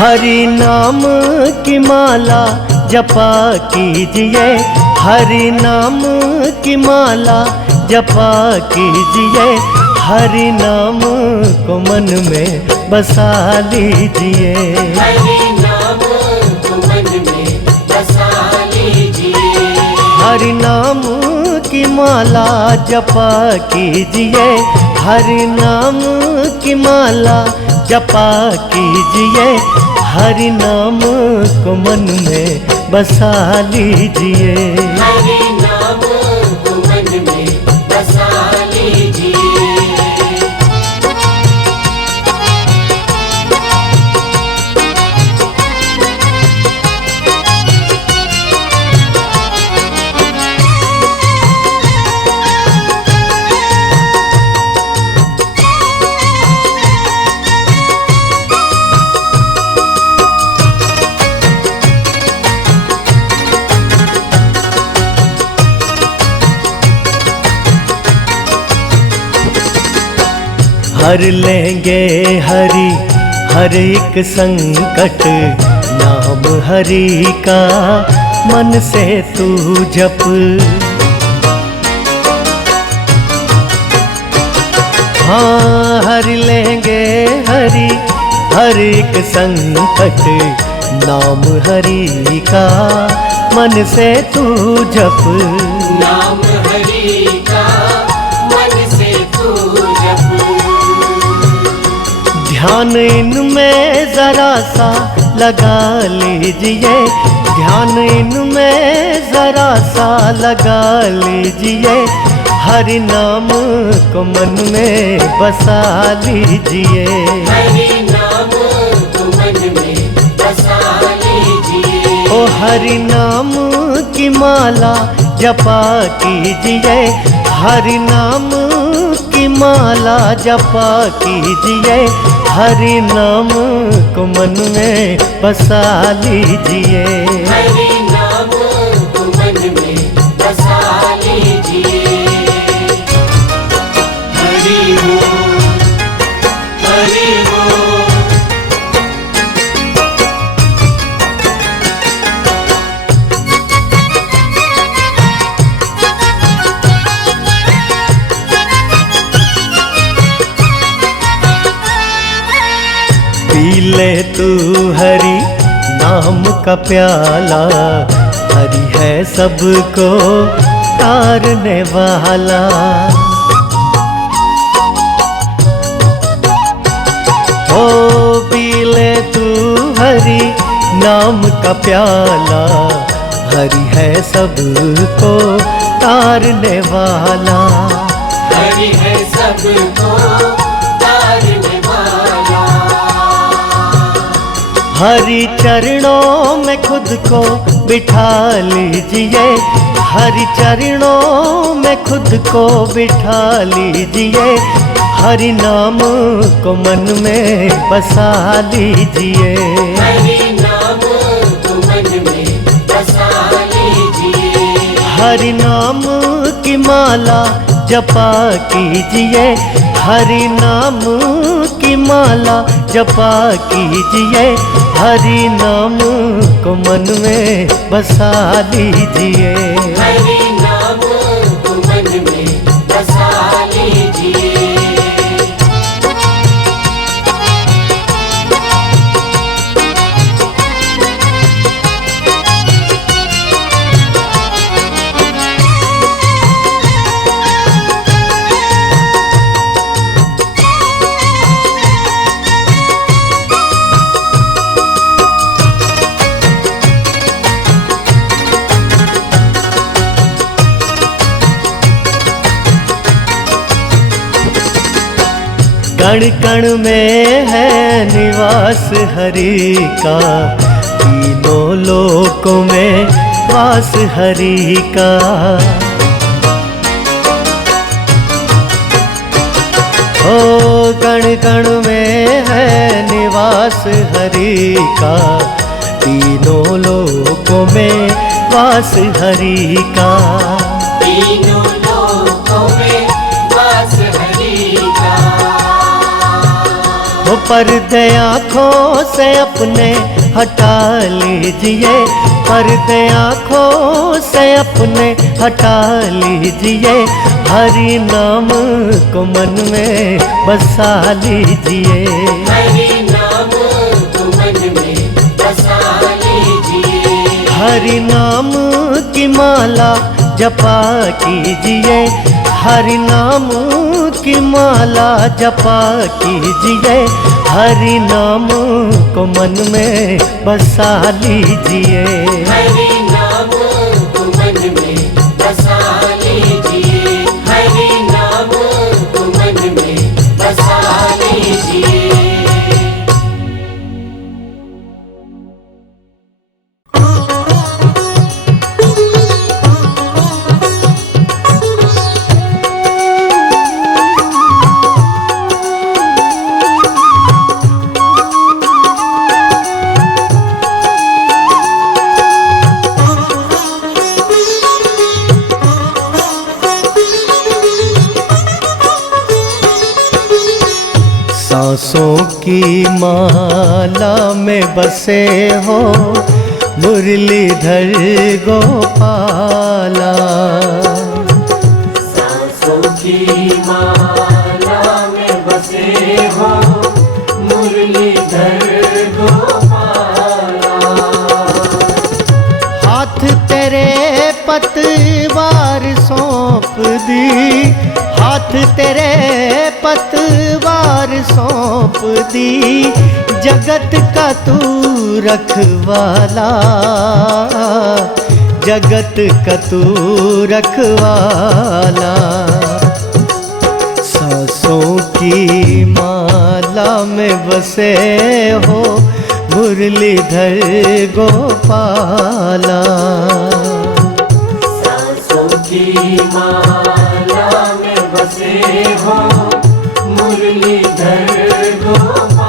हरि नाम की माला जपा कीजिए, हरि नाम की माला जपा कीजिए, हरि नाम को मन में बसा लीजिए। हरि नाम को मन में बसा लीजिए। हरि नाम की माला जपा कीजिए, हरि नाम की माला जपा कीजिए, हरि नाम को मन में बसा लीजिए। हरि नाम को मन में बसा लीजिए। हर लेंगे हरि हर एक संकट, नाम हरि का मन से तू जप। हाँ हर लेंगे हरि हर एक संकट, नाम हरि का मन से तू जप। नाम हरि का मन से तू जप। ध्यान इनमें जरा सा लगा लीजिए, ध्यान इनमें जरा सा लगा लीजिए, हरि नाम को मन में बसा लीजिए। हरि नाम को मन में बसा लीजिए। ओ हरि नाम की माला जपा कीजिए, हरि नाम की माला जपा कीजिए, हरि नाम को मन में बसा लीजिए। हरि नाम को मन में बसा लीजिए। हरि बोल, हरि बोल। पी ले तू हरि नाम का प्याला, हरि है सबको तारने वाला। ओ पी ले तू हरि नाम का प्याला, हरि है सबको तारने वाला। हरि है सबको तारने वाला। हरि चरणों में खुद को बिठा लीजिए, हरि चरणों में खुद को बिठा लीजिए, हरि नाम को मन में बसा लीजिए। हरि नाम को मन में बसा लीजिए। हरि नाम की माला जपा कीजिए, हरि नाम की माला जपा कीजिए, हरि नाम को मन में बसा लीजिए। हरि नाम को मन में बसा लीजिए। कण कण में है निवास हरि का, तीनों लोकों में वास हरि का। ओ कण कण में है निवास हरि का, तीनों लोकों में वास हरि का। तीनों लोकों में वास हरि का। पर्दे आँखों से अपने हटा लीजिए, पर्दे आँखों से अपने हटा लीजिए, हरि नाम को मन में बसा लीजिए। हरि नाम को मन में बसा लीजिए। हरि नाम की माला जपा कीजिए, हरि नाम की माला जपा कीजिए, हरि नाम को मन में बसा लीजिए। हरि नाम को मन में बसा लीजिए। हरि नाम को मन में बसा लीजिए। सांसों की माला में बसे हो मुरलीधर गोपाला। सांसों की माला में बसे हो मुरलीधर गोपाला। हाथ तेरे पतवार सौंप दी, हाथ तेरे पतवार सौंप दी, जगत का तू रखवाला, जगत का तू रखवाला। सांसों की माला में बसे हो मुरलीधर गोपाला। सांसों की माला में बसे हो मुरलीधर गोपाला।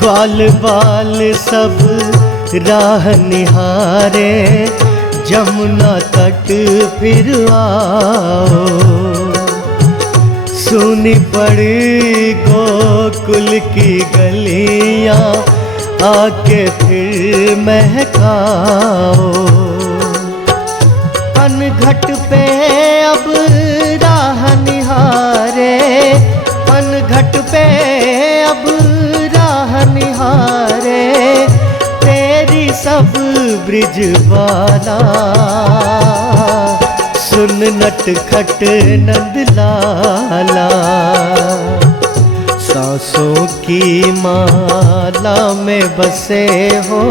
बाल बाल सब राह निहारे, जमुना तट फिर आओ। सुनी पड़ी गोकुल की गलियां, आके फिर महकाओ। पनघट पे अब राह निहारे, पनघट पे अब राह निहारे, तेरी सब ब्रिजवाला। सुन नटखट नंदलाला, सांसों की माला में बसे हो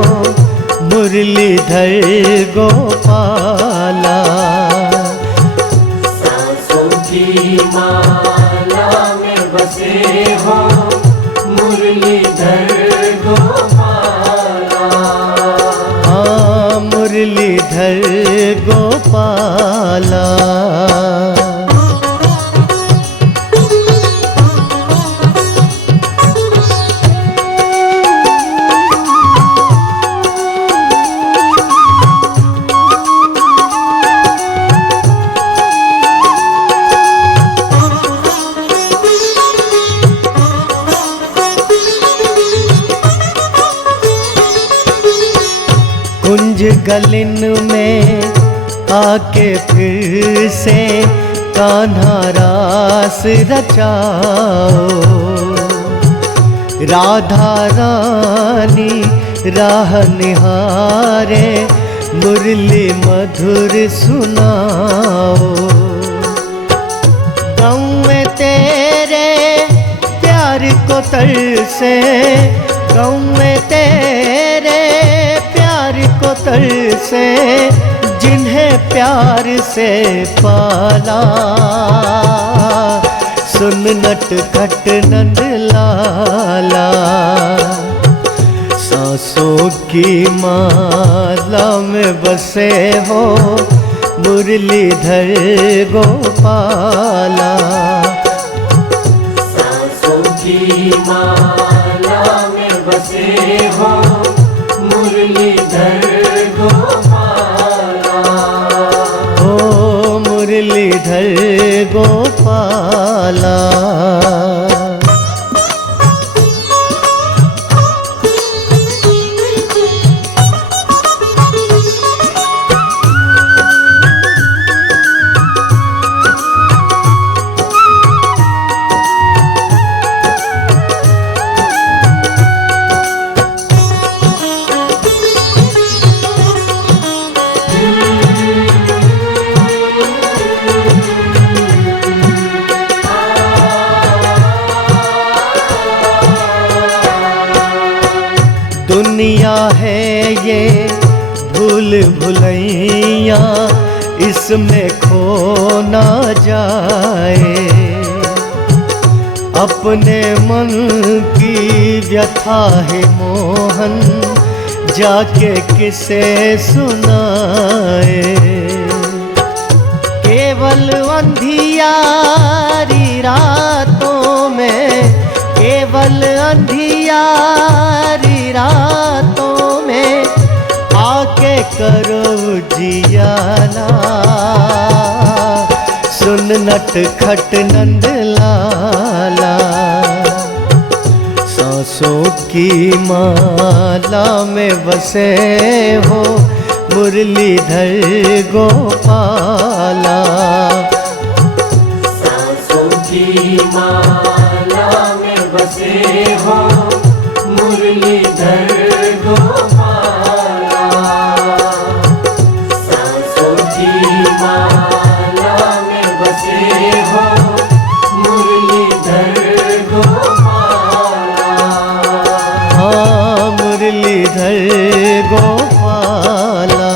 मुरलीधर गोपाला। सांसों की माला में बसे हो मुरलीधर गोपाला। हाँ मुरलीधर गोपाला। कुंज गलिन में आके फिर से कान्हा रास रचाओ। राधा रानी राह निहारे, मुरली मधुर सुनाओ। गाँव में तेरे प्यार को तरसे, गाँव में तेरे प्यार को तरसे, जिन्हें प्यार से पाला, सुन नटखट नंद लाला। सांसों की माला में बसे हो मुरलीधर गोपाला। सांसों की माला में बसे हो मुरलीधर गोपाला। ओ मुरलीधर गोपाला। दुनिया है ये भूल भुलैया, इसमें खो ना जाए। अपने मन की व्यथा है मोहन, जाके किसे सुनाए। केवल अंधियारी रातों में, केवल अंधियारी रातों में आके करो जियाला। सुन नटखट नंद लाला। सांसों की माला में बसे हो मुरलीधर गोपाला। सांसों की माला में बसे हो मुरलीधर गोपाला। सांसों की माला में बसे हो मुरलीधर गोपाला। हाँ मुरलीधर गोपाला।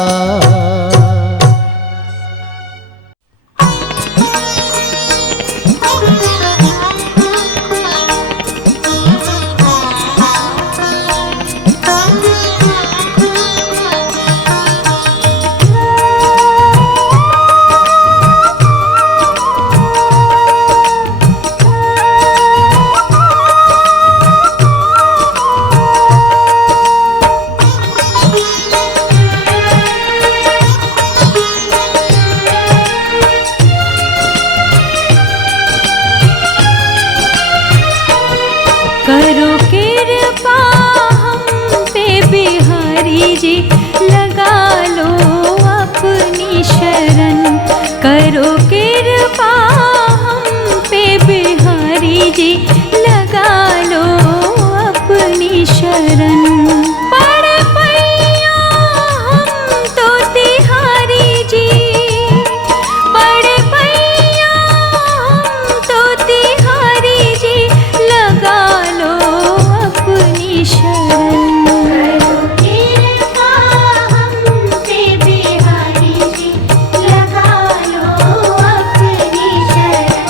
करो कृपा हम पे बिहारी जी, लगा लो अपनी शरण। करो कृपा हम पे बिहारी जी, लगा लो अपनी शरण। पड़ पैया हम तो तिहारी जी, पड़ पैया हम तो तिहारी जी, लगा लो अपनी शरण। करो कृपा हम पे बिहारी जी, लगा लो अपनी शरण।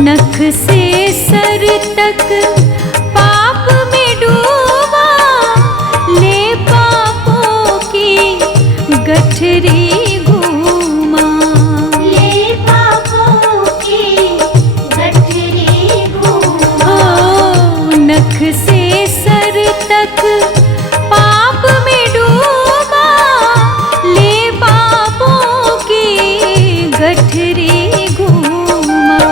नख से सर तक पाप में डूबा, ले पापों की गठरी घूमा। ले पापों की गठरी घूमा। ओ नख से सर तक पाप में डूबा, ले पापों की गठरी घूमा।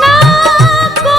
ना को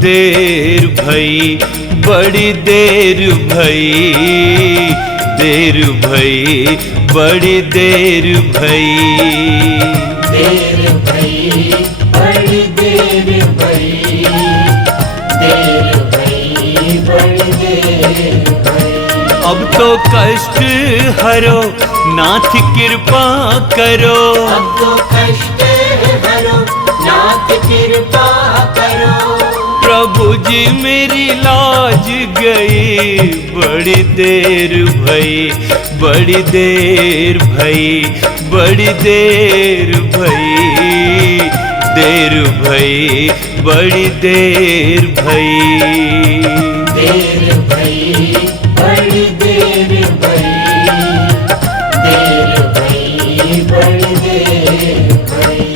देर भई, बड़ी देर भई, देर भई, बड़ी देर भई। देर भई, बड़ी देर भई, देर भई, बड़ी देर भई। अब तो कष्ट हरो, नाथ कृपा करो। अब तो कष्ट हरो, नाथ कृपा करो। प्रभु जी मेरी लाज गई, बड़ी देर भई, बड़ी देर भई, बड़ी देर भई, देर भई, बड़ी देर भई। देर भई, बड़ी देर भई, देर भई, बड़ी देर भई।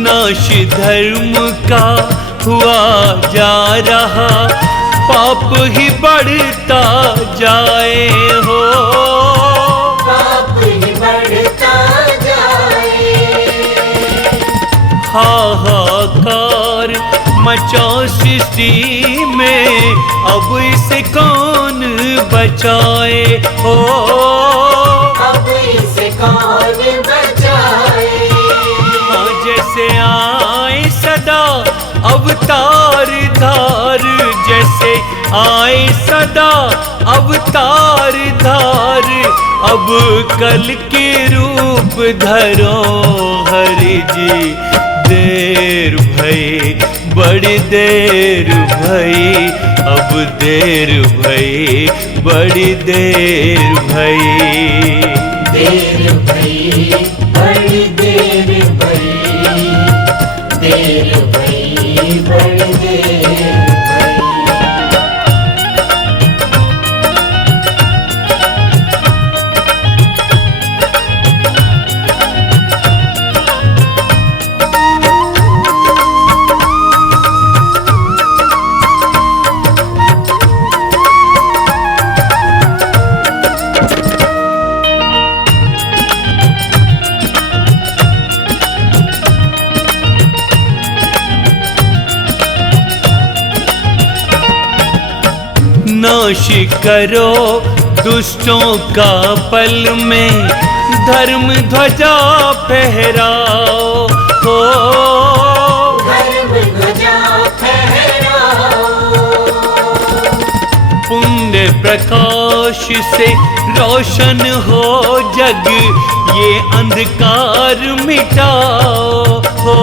नाश धर्म का हुआ जा रहा, पाप ही बढ़ता जाए हो। पाप ही बढ़ता जाए। हाहाकार मचा सृष्टि में, अब इसे कौन बचाए हो। अब इसे कौन बचाए। जैसे आए सदा अवतार धार, जैसे आए सदा अवतार धार, अब कल के रूप धरो हरि जी। देर भई, बड़ी देर भई, अब देर भई, बड़ी देर भई। देर भई, बड़ी देर भई, देर भई, बड़ी देर भई। नाश करो दुष्टों का पल में, धर्म ध्वजा फहराओ हो। धर्म ध्वजा फहराओ। पुण्य प्रकाश से रोशन हो जग, ये अंधकार मिटाओ हो।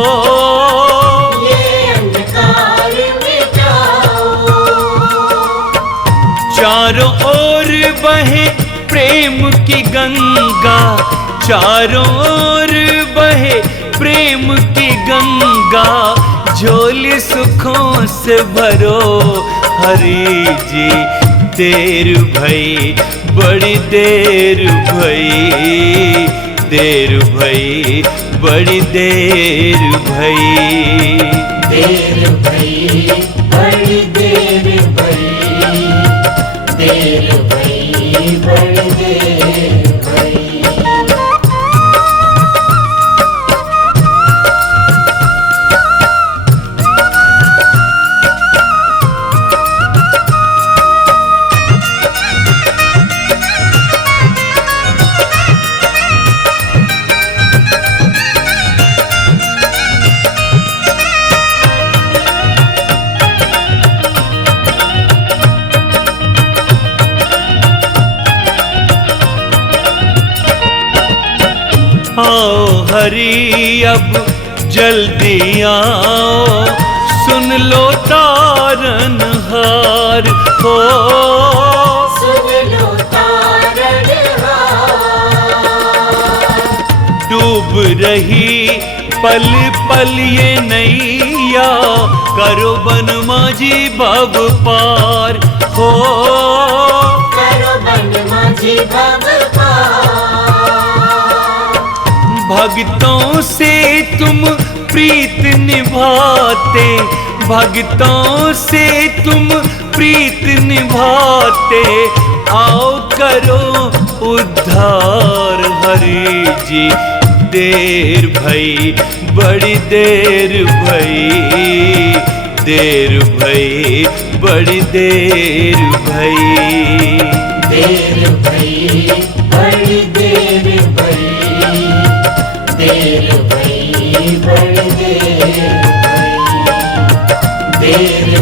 ये अंधकार मिटाओ। चारों ओर बहे प्रेम की गंगा, चारों ओर बहे प्रेम की गंगा, झोली सुखों से भरो हरि जी। देर भई, बड़ी देर भई, देर भई, बड़ी देर भई। देर भई, बड़ी देर भई, देर भई, बड़ी देर भई। आओ हरि अब जल्दी आओ, सुन लो तारन हार हो। सुन लो तारन हार। डूब रही पल पल ये नैया, नैया करो बन माझी भव पार हो, करो बन माझी भव पार। भक्तों से तुम प्रीत निभाते, भक्तों से तुम प्रीत निभाते, आओ करो उद्धार हरि जी। देर भई बड़ी देर भई, देर भई बड़ी देर भई, देर भई बड़ी देर भई, देर भई बड़ी देर भई, देर